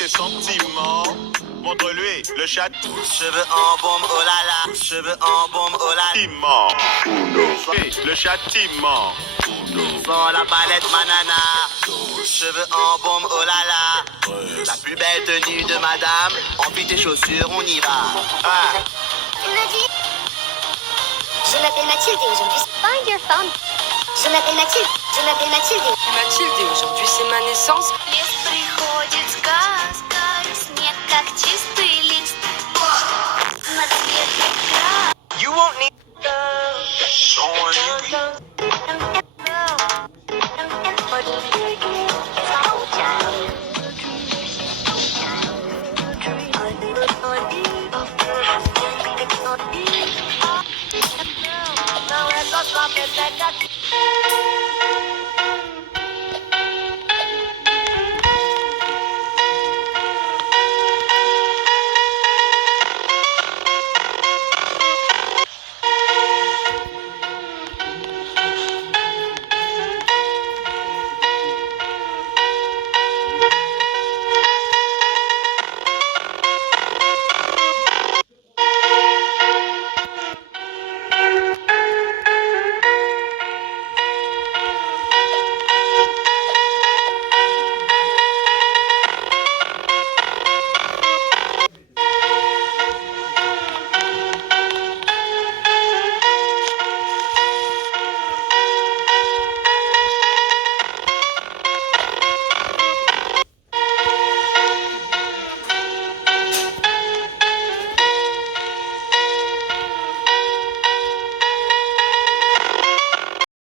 tes sentiments. Montre-lui le chat. Cheveux en bombe, oh là là. Cheveux en bombe, oh là là. Châtiment. Le châtiment. Sans la palette manana. Cheveux en bombe, oh là là. La plus belle tenue de madame. Empile tes chaussures, on y va. Ah. Tu m'as dit. Je m'appelle Mathilde et aujourd'hui. Find your phone. Je m'appelle Mathilde. Je m'appelle Mathilde. Mathilde, et aujourd'hui c'est ma naissance.